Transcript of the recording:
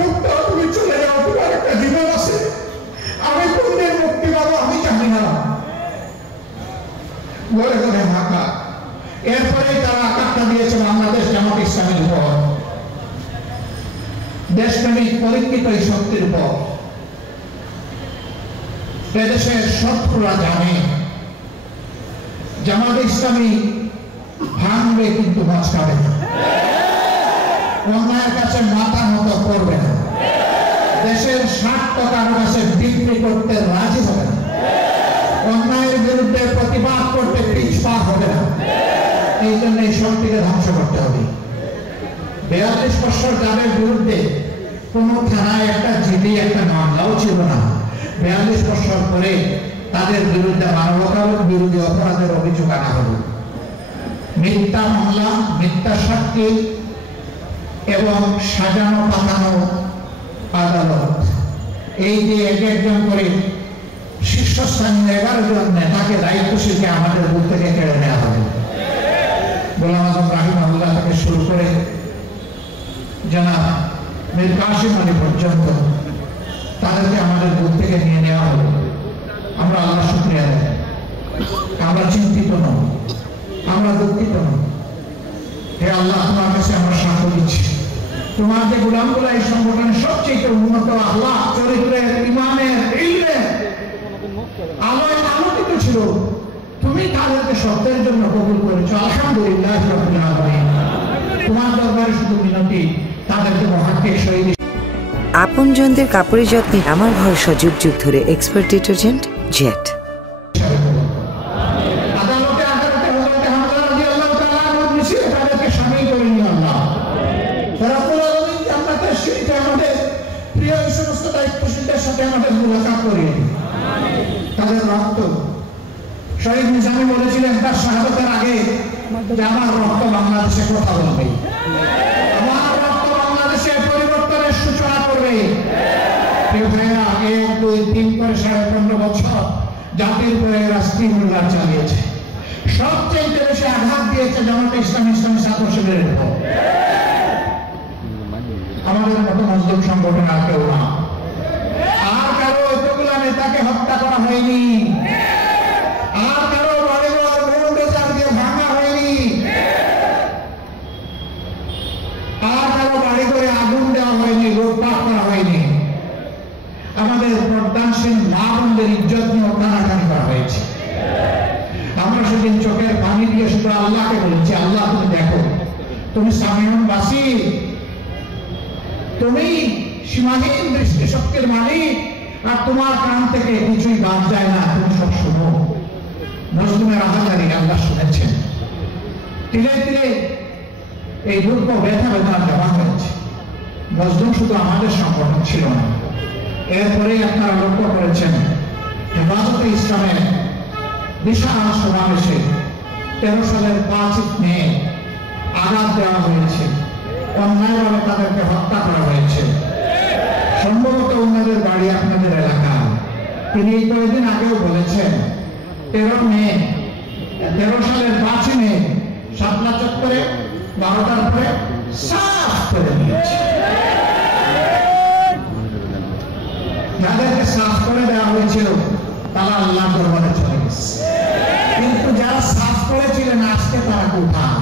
মুক্ত, তুমি চলে যাও, তোমার একটা জীবন আছে। আমি কোনদিন মুক্তি পাবো আমি জানি না। বলে বলে হাঁকা। এরপরে তারা আঘাতটা দিয়েছে বাংলাদেশ জামাত ইসলামের উপর, দেশপ্রেমিক পরীক্ষিত এই শক্তির উপর। এদেশের শত্রুরা জানে জামাত ইসলামী ভাঙবে কিন্তু মচকাবে না, অন্যায়ের কাছে মাথা মতো করবে না, দেশের স্বার্থ কারো কাছে বিক্রি করতে রাজি হবে না, অন্যায়ের বিরুদ্ধে প্রতিবাদ করতে পিছপা হবে না। এই জন্য এই শক্তিকে ধ্বংস করতে হবে। 42 বছর যাদের বিরুদ্ধে কোন থানায় একটা জিডি একটা মামলাও ছিল না, 42 বছর পরে তাদের বিরুদ্ধে মানবতার বিরোধী অপরাধের অভিযোগ আনা হলো। মিথ্যা মামলা, মিথ্যা সাক্ষী এবং সাজানো পাতানো আদালত, এই যে একজন করে শীর্ষস্থানীয় 11 জন নেতাকে দায়িত্বশীলকে আমাদের বুক থেকে কেড়ে নেওয়া হবে। গোলাম আজম রাহিমাহুল্লাহ থেকে শুরু করে জনাব মীর কাসিম আলী পর্যন্ত তাদেরকে আমাদের বুক থেকে নিয়ে নেওয়া হবে। আমরা আল্লাহ শুকরিয়া দেই, আমরা চিন্তিত নই, আমরা দুঃখিত নই। হে আল্লাহ, তোমার কাছে আমরা সাক্ষ্য দিচ্ছি, তোমার যে গোলামগুলো এই সংগঠনের সবচেয়ে উন্নত আল্লাহ চরিত্রের, ইমানের, ইলমের আলোয় আলোকিত ছিল, তুমি তাদেরকে সত্যের জন্য কবুল করেছো। আলহামদুলিল্লাহ রাব্বিল আলামিন। তোমার দরবারে শুধু বিনতি, তাদেরকে মহাক্কিক শহীদ। আপনজনদের কাপড়ের যত্নে আমার ভরসা যুগ যুগ ধরে এক্সপার্ট ডিটারজেন্ট জেট। আদালতে আদালতে হযরত হামজা রাদিয়াল্লাহু তাআলা মুসলিম তাদেরকে শামিল করে নিয়ে আল্লাহ রাব্বুল আলামিন জান্নাতের সিঁড়িতে আমাদের প্রিয় এই সমস্ত দায়িত্বশীলদের সাথে আমাদের মুলাকাত করিয়ে দিন। তাদের রক্ত, শহীদ নিজামী বলেছিলেন তার শাহাদাতের আগে যে আমার রক্ত বাংলাদেশে কথা বলবে, আমার রক্ত বাংলাদেশে পরিবর্তনের সূচনা করবে। প্রিয় ভাইরা, 1, 2, 3 করে 15.5 বছর জাতির উপরে রাষ্ট্রীয় মূল্যায়ন চালিয়েছে। সবচেয়ে বেশি আঘাত দিয়েছে জামাতে ইসলামী, ইসলামী ছাত্র শিবিরের উপর। আমাদের মতো মজলুম সংগঠন আর কেউ না, আর কারো এতগুলা নেতাকে হত্যা করা হয়নি, আর কারো বাড়িঘর বোমা দিয়ে ভাঙা হয়নি, আর কারো বাড়ি করে আগুন দেওয়া হয়নি, লুটপাট করা হয়নি। আমাদের প্রদানশীল মা বোনদের ইজ্জত নিয়ে টানাটানি করা হয়েছে। আমরা সেদিন চোখের পানি দিয়ে শুধু আল্লাহকে বলছি, আল্লাহ তুমি দেখো, তুমি সামিউন বাসীর, তুমি সীমাহীন দৃষ্টি শক্তির মালিক, আর তোমার কান থেকে কিছুই বাদ যায় না, তুমি সব শোনো। মজলুমের আহাজারি আল্লাহ শুনেছেন। ধীরে ধীরে এই দুঃখ ব্যথা বেদনা দেওয়া হয়েছে। মজলুম শুধু আমাদের সংগঠন ছিল না, এরপরে আপনারা লক্ষ্য করেছেন হেফাজতে ইসলামের বিশাল সমাবেশে 13 সালের 5 মে আঘাত দেওয়া হয়েছে, অন্যায়ভাবে তাদেরকে হত্যা করা হয়েছে। সম্ভবত ওনাদের বাড়ি আপনাদের এলাকায়। তিনি কয়েকদিন আগেও বলেছেন 13 সালের 5 মে শাপলা চত্বরে 12টার পরে সাফ করে দিয়েছে। যাদেরকে সাফ করে দেওয়া হয়েছিল তারা আল্লাহর দরবারে চলে গেছে, কিন্তু যারা সাফ করেছিলেন আজকে তারা কোথায়?